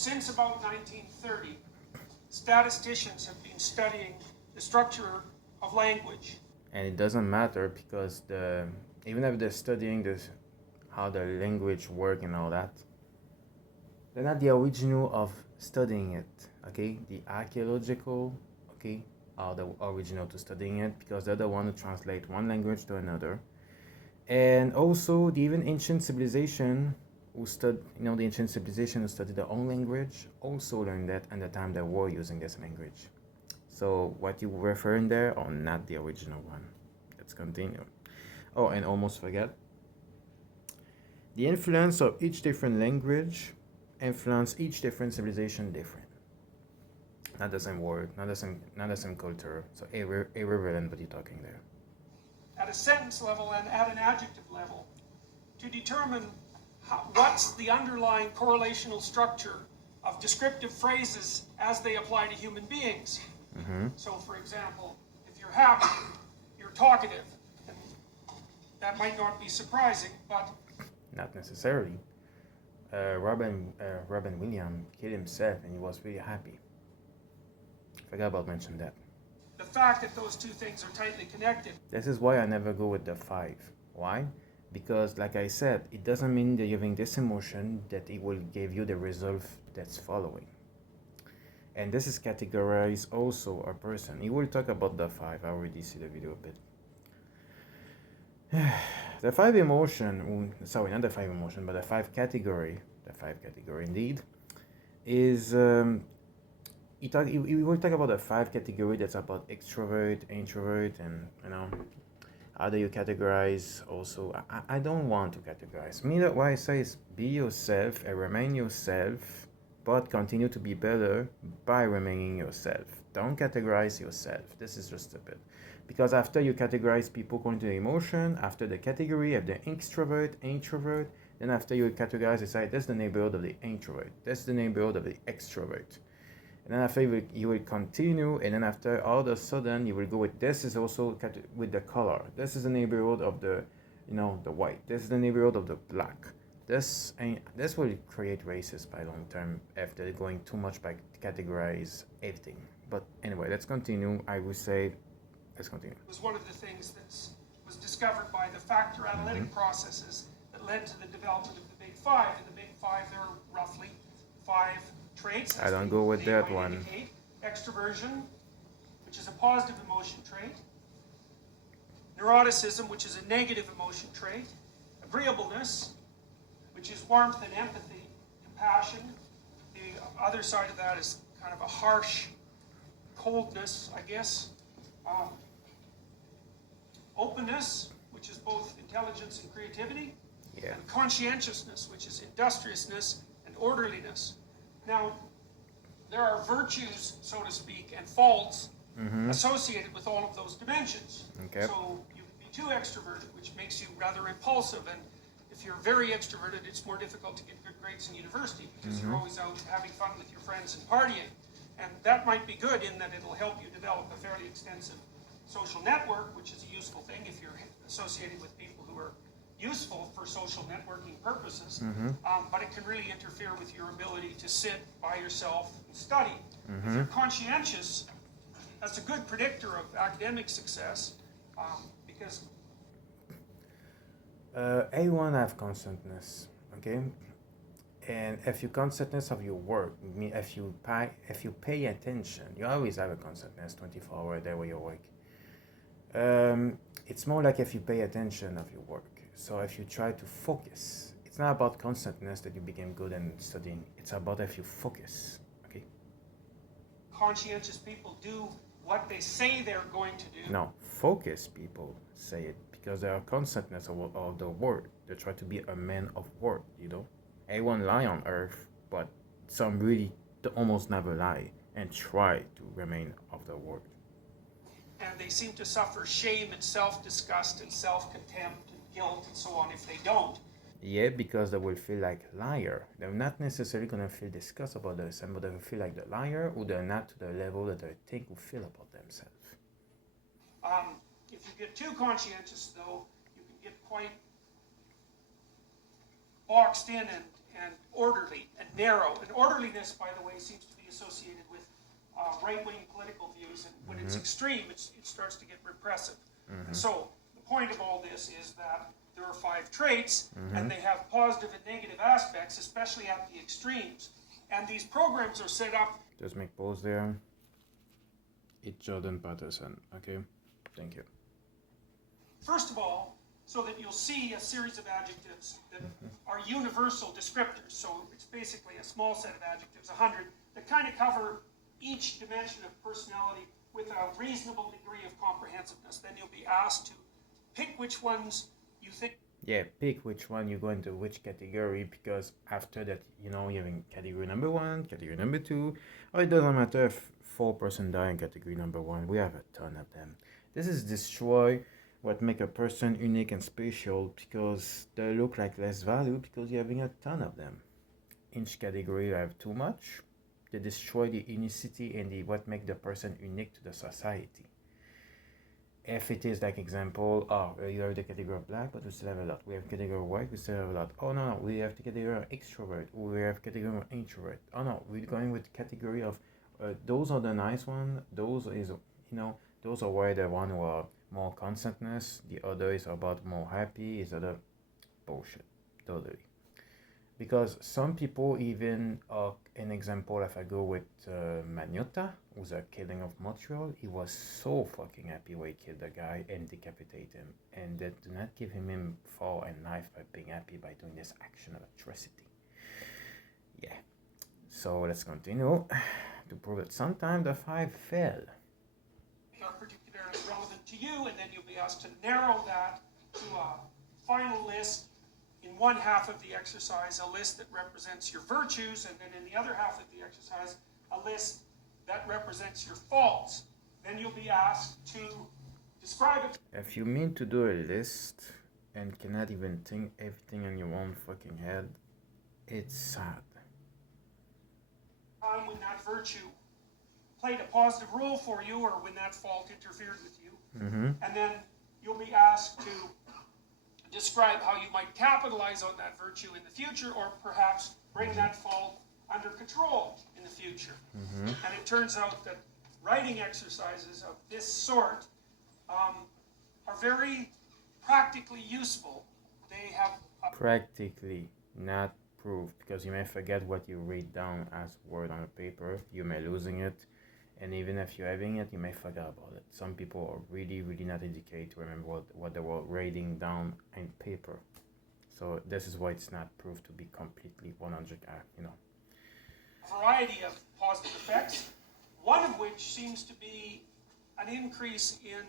since about 1930, statisticians have been studying the structure of language. And it doesn't matter because even if they're studying this, how the language work and all that, they're not the original of studying it, okay? The archaeological, okay, are the original to studying it because they're the one who translate one language to another. And also the even ancient civilization who studied, the ancient civilization who studied their own language also learned that at the time they were using this language. So what you referring there are not the original one. Let's continue. Oh, and almost forget. The influence of each different language influence each different civilization different. Not the same word, not the same culture. So irrelevant what you're talking there. At a sentence level and at an adjective level, to determine what's the underlying correlational structure of descriptive phrases as they apply to human beings. So, for example, if you're happy, you're talkative. And that might not be surprising, but... Not necessarily. Robin Williams killed himself and he was really happy. Forgot about mentioning that. The fact that those two things are tightly connected. This is why I never go with the 5. Why? Because, like I said, it doesn't mean that you're having this emotion that it will give you the result that's following. And this is categorized also a person. He will talk about the 5. I already see the video a bit. The 5 emotion, sorry, not the 5 emotion, but the 5 category indeed, is, he will talk about the 5 category that's about extrovert, introvert, and, how do you categorize also. I don't want to categorize. Me, what I say is be yourself and remain yourself, but continue to be better by remaining yourself. Don't categorize yourself. This is just stupid. Because after you categorize people according to the emotion, after the category of the extrovert, introvert, then after you categorize, you say, that's the neighborhood of the introvert. That's the neighborhood of the extrovert. And then after you will continue, and then after all of a sudden you will go with this is also with the color. This is the neighborhood of the, the white. This is the neighborhood of the black. This will create racism by long term if they're going too much by categorize everything. But anyway, let's continue. I will say, let's continue. It was one of the things that was discovered by the factor analytic processes that led to the development of the Big 5. In the Big 5, there are roughly 5 traits. I don't go with that one. Indicate. Extroversion, which is a positive emotion trait. Neuroticism, which is a negative emotion trait. Agreeableness, which is warmth and empathy. Compassion. The other side of that is kind of a harsh coldness, I guess. Openness, which is both intelligence and creativity. Yeah. And conscientiousness, which is industriousness and orderliness. Now, there are virtues, so to speak, and faults associated with all of those dimensions. Okay. So you can be too extroverted, which makes you rather impulsive, and if you're very extroverted, it's more difficult to get good grades in university because you're always out having fun with your friends and partying. And that might be good in that it'll help you develop a fairly extensive social network, which is a useful thing if you're associated with people who are useful for social networking purposes, but it can really interfere with your ability to sit by yourself and study. If you're conscientious, that's a good predictor of academic success, because everyone have consciousness, okay? And if you consciousness of your work, if you pay attention, you always have a consciousness 24 hours there where you work. It's more like if you pay attention of your work. So if you try to focus, it's not about consciousness that you become good in studying. It's about if you focus, okay? Conscientious people do what they say they're going to do. No, focus people say it because they are consciousness of the word. They try to be a man of word, Everyone lie on earth, but some really almost never lie and try to remain of the word. And they seem to suffer shame and self-disgust and self-contempt and guilt and so on if they don't. Yeah, because they will feel like liar. They're not necessarily going to feel disgust about themselves, but they will feel like the liar, or they're not to the level that they think will feel about themselves. If you get too conscientious, though, you can get quite boxed in and and orderly and narrow. And orderliness, by the way, seems to be associated with right-wing political views, and when it's extreme, it starts to get repressive. And so the point of all this is that there are 5 traits, and they have positive and negative aspects, especially at the extremes. And these programs are set up. Just make pause there. It's Jordan Peterson, okay? Thank you. First of all, so that you'll see a series of adjectives that are universal descriptors. So it's basically a small set of adjectives, 100, that kind of cover each dimension of personality with a reasonable degree of comprehensiveness. Then you'll be asked to pick which ones you think. Yeah, pick which one you go into which category, because after that, you know, you're in category number 1, category number 2, or it doesn't matter if 4% die in category number 1. We have a ton of them. This is destroy what make a person unique and special, because they look like less value because you're having a ton of them. Each category you have too much. They destroy the unicity and what make the person unique to the society. If it is like example, you have the category of black, but we still have a lot. We have category of white, we still have a lot. Oh no, we have the category of extrovert, we have category of introvert. Oh no, we're going with category of, those are the nice one. Those is, those are why the one who are more constantness, the other is about more happy, is other bullshit, totally. Because some people even, an example, if I go with Magnotta, who's a killing of Montreal, he was so fucking happy when he killed the guy and decapitate him. And they do not give him for a knife by being happy by doing this action of atrocity. Yeah. So let's continue to prove that sometimes the 5 fail. Are particularly relevant to you, and then you'll be asked to narrow that to a final list. In one half of the exercise, a list that represents your virtues, and then in the other half of the exercise, a list that represents your faults. Then you'll be asked to describe it. If you mean to do a list and cannot even think everything in your own fucking head, it's sad. Time when that virtue played a positive role for you, or when that fault interfered with you. And then you'll be asked to describe how you might capitalize on that virtue in the future, or perhaps bring that fault under control in the future. And it turns out that writing exercises of this sort are very practically useful. They have Practically, not proved, because you may forget what you write down as word on a paper, you may losing it, and even if you're having it, you may forget about it. Some people are really, really not educated to remember what they were writing down in paper. So this is why it's not proved to be completely 100, a variety of positive effects, one of which seems to be an increase in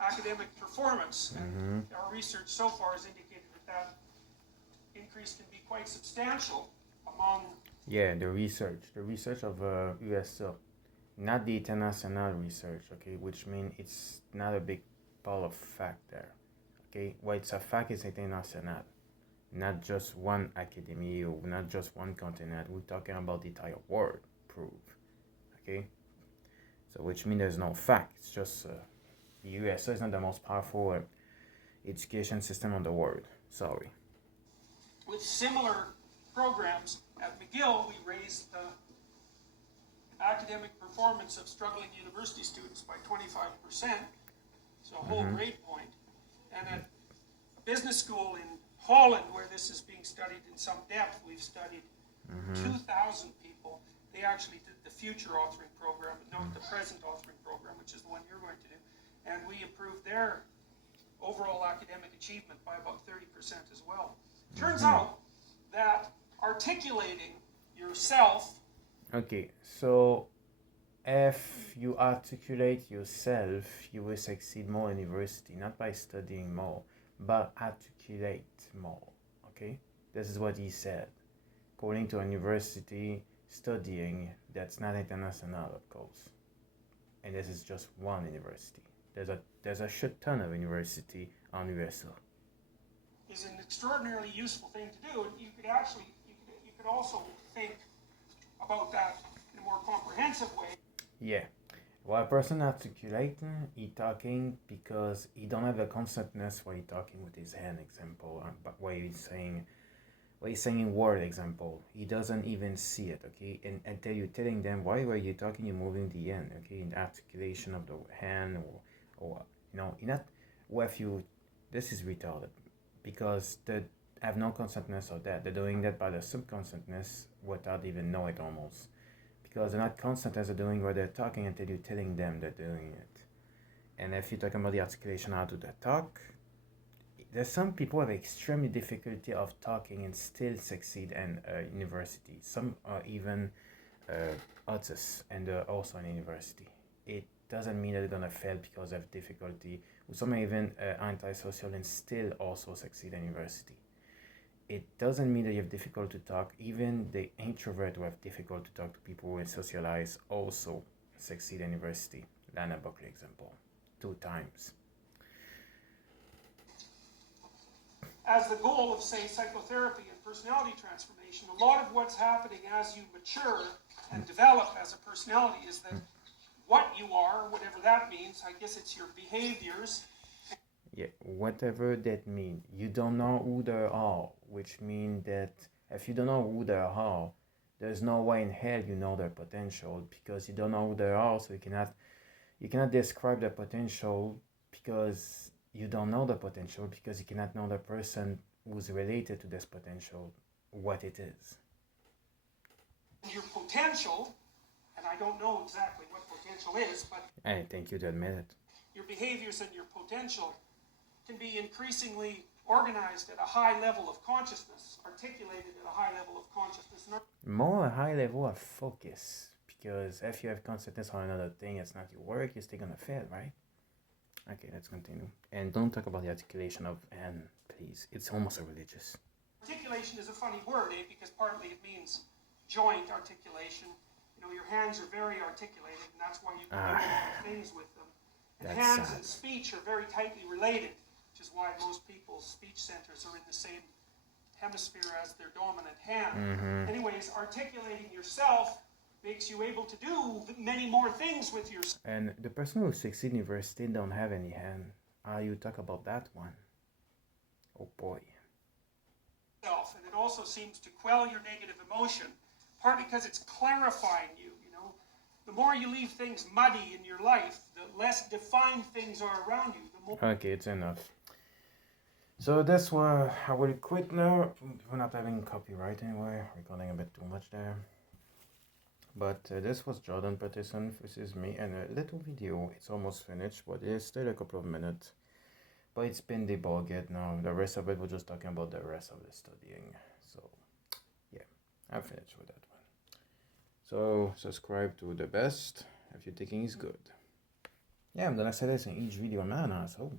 academic performance. And our research so far has indicated that increase can be quite substantial among... Yeah, the research of USL. Not the international research, okay, which means it's not a big pile of fact there, okay? What it's a fact is international, not just one academy or not just one continent. We're talking about the entire world, proof, okay? So which means there's no fact. It's just the USA is not the most powerful education system in the world. Sorry. With similar programs at McGill, we raised the academic performance of struggling university students by 25%, so a whole grade point. And at a business school in Holland, where this is being studied in some depth, we've studied 2,000 people. They actually did the future authoring program, but not the present authoring program, which is the one you're going to do. And we improved their overall academic achievement by about 30% as well. Turns out that articulating yourself. Okay, so if you articulate yourself, you will succeed more in university, not by studying more, but articulate more, okay? This is what he said. Going to a university, studying, that's not international, of course. And this is just one university. There's a shit ton of university on USL. Is an extraordinarily useful thing to do, and you could also think about that in a more comprehensive way. Yeah. While a person articulating, he talking because he don't have a constantness while he talking with his hand, example, but while he's saying Well, he's saying word example. He doesn't even see it, okay? And until you're telling them why were you talking, you're moving the hand, okay? In articulation of the hand or you're not well if you this is retarded because they have no consciousness of that. They're doing that by the subconsciousness without even know it almost. Because they're not constant as they're doing what they're talking until you're telling them they're doing it. And if you're talking about the articulation, how do they talk? There's some people have extremely difficulty of talking and still succeed in university. Some are even artists and they're also in university. It doesn't mean that they're gonna fail because of difficulty. Some are even antisocial and still also succeed in university. It doesn't mean that you have difficult to talk. Even the introvert who have difficult to talk to people and socialize also succeed in university. Lana Buckley example, 2 times. As the goal of, say, psychotherapy and personality transformation, a lot of what's happening as you mature and develop as a personality is that what you are, whatever that means, I guess it's your behaviors. Yeah, whatever that means. You don't know who they are, which means that if you don't know who they are, there's no way in hell you know their potential because you don't know who they are, so you cannot describe their potential because you don't know the potential because you cannot know the person who's related to this potential, what it is. Your potential, and I don't know exactly what potential is, but I thank you to admit it. your behaviors and your potential can be increasingly organized at a high level of consciousness, articulated at a high level of consciousness. More a high level of focus, because if you have consciousness on another thing, it's not your work, you're still gonna fail, right? Okay, let's continue. And don't talk about the articulation of N, please. It's almost a religious. Articulation is a funny word, because partly it means joint articulation. Your hands are very articulated, and that's why you can do a lot of things with them. And hands and speech are very tightly related, which is why most people's speech centers are in the same hemisphere as their dominant hand. Anyways, articulating yourself makes you able to do many more things with yourself. And the person who succeeds in university don't have any hand. You talk about that one. Oh boy. And it also seems to quell your negative emotion, partly because it's clarifying you. The more you leave things muddy in your life, the less defined things are around you. The more. Okay, it's enough. So that's why I will quit now. We're not having copyright anyway. Recording a bit too much there. But this was Jordan Peterson versus me and a little video. It's almost finished, but it's still a couple of minutes. But it's been debugged now. The rest of it, we're just talking about the rest of the studying. So, yeah, I'm finished with that one. So, subscribe to the best if you're thinking it's good. Yeah, I'm gonna say this in each video, man, asshole.